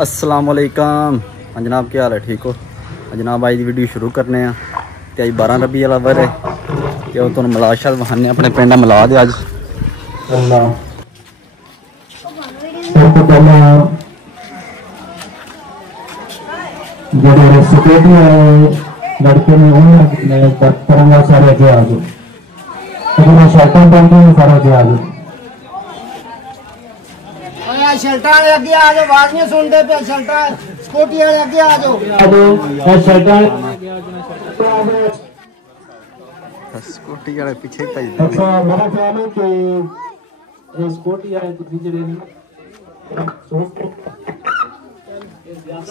अस्सलाम वालेकुम जनाब, क्या हाल है? ठीक हो जनाब? आज वीडियो शुरू करने ते अज 12 रबी अव्वल है ते तुम मिलाद शाद वहाने अपने पिंड मिलाद अज लड़के ने उन्हें सारे के आ गए शर्टा सारे के आ गए शर्टा अगे आ जाओ, आवाज नहीं सुनते पे। शर्टा स्कूटी वाले अगे आ जाओ, स्कूटी वाले पीछे भज अच्छा मेरा ख्याल है कि स्कूटी वाले पिछड़े नहीं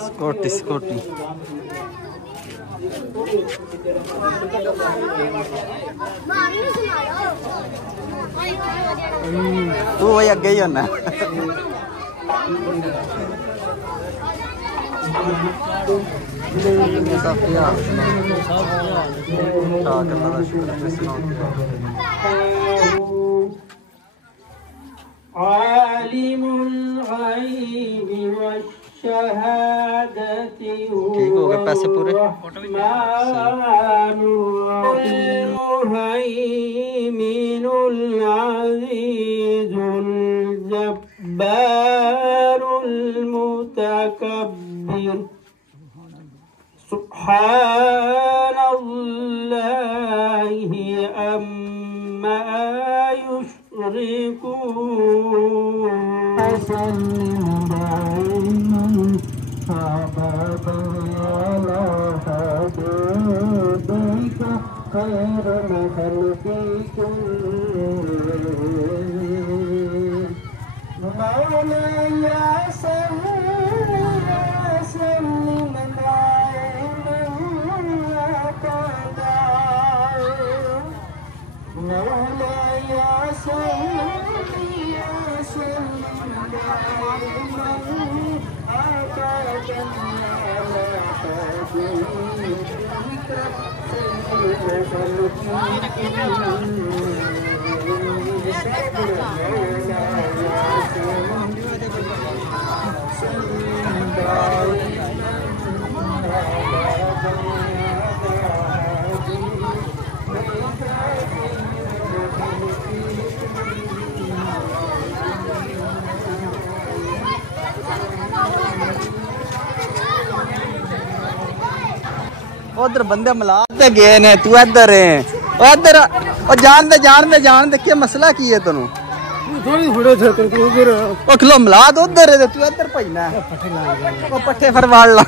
स्कूटी स्कूटी तू वही अगे ही होना ठीक हो गए पैसे पूरे सुब्हानल्लाहि अम्मा उधर बंदे मिलाद गए ने, तू इधर है इधर जान दे क्या मसला की है तेन खिलो मिलाद उधर है तू इधर भजना पट्ठे फिर वाड़ ला